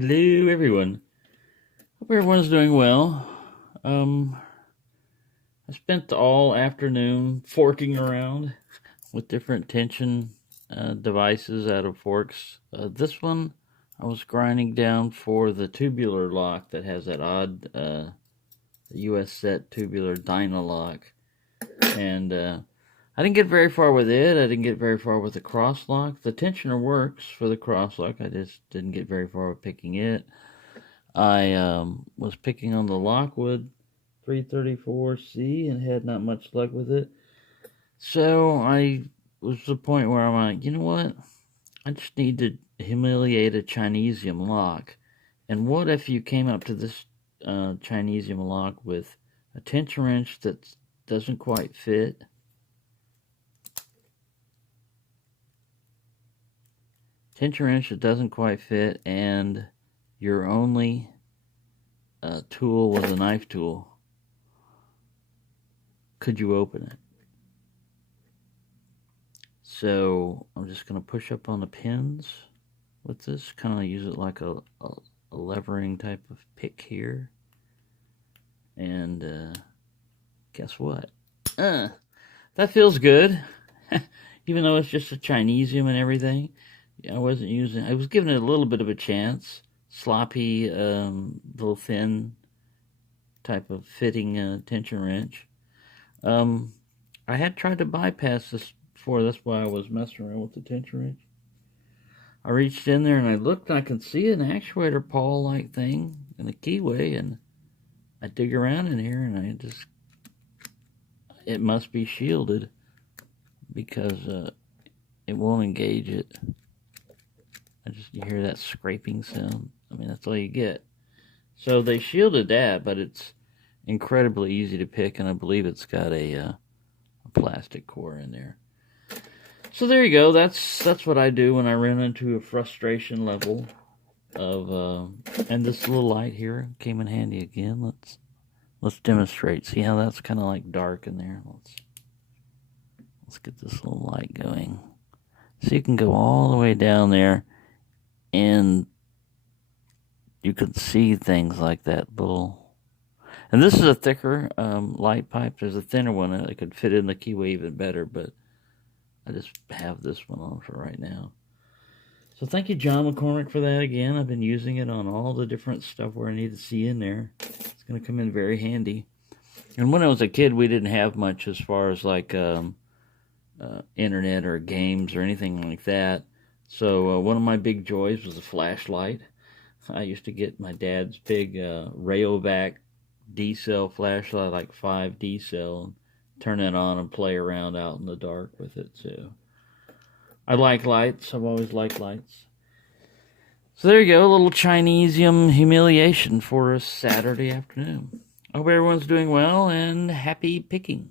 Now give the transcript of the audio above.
Hello, everyone. Hope everyone's doing well. I spent all afternoon forking around with different tension devices out of forks. This one I was grinding down for the tubular lock that has that odd US set tubular Dynalock. And I didn't get very far with it. I didn't get very far with the cross lock. The tensioner works for the cross lock. I just didn't get very far with picking it. I was picking on the Lockwood 334C and had not much luck with it. So I was to the point where I'm like, you know what? I just need to humiliate a Chinesium lock. And what if you came up to this Chinesium lock with a tension wrench that doesn't quite fit? Tension wrench that doesn't quite fit, and your only tool was a knife tool. Could you open it? So I'm just going to push up on the pins with this, kind of use it like a levering type of pick here. And guess what? That feels good. Even though it's just a Chinesium and everything. I wasn't using, I was giving it a little bit of a chance. Sloppy, little thin type of fitting tension wrench. I had tried to bypass this before. That's why I was messing around with the tension wrench. I reached in there and I looked and I could see an actuator pawl like thing in the keyway, and I dig around in here and it must be shielded because it won't engage it. You hear that scraping sound. I mean, that's all you get. So they shielded that, but it's incredibly easy to pick, and I believe it's got a plastic core in there. So there you go. That's what I do when I run into a frustration level of and this little light here came in handy again. Let's demonstrate. See how that's kind of like dark in there. Let's get this little light going. So you can go all the way down there, and you can see things like that little. And this is a thicker light pipe. There's a thinner one that could fit in the keyway even better, but I just have this one on for right now. So thank you, John McCormick, for that again. I've been using it on all the different stuff where I need to see in there. It's going to come in very handy. And when I was a kid, we didn't have much as far as like internet or games or anything like that. So one of my big joys was a flashlight. I used to get my dad's big Rayovac D-cell flashlight, like 5 D-cell, and turn it on and play around out in the dark with it. So I like lights. I've always liked lights. So there you go, a little Chinesium humiliation for a Saturday afternoon. I hope everyone's doing well and happy picking.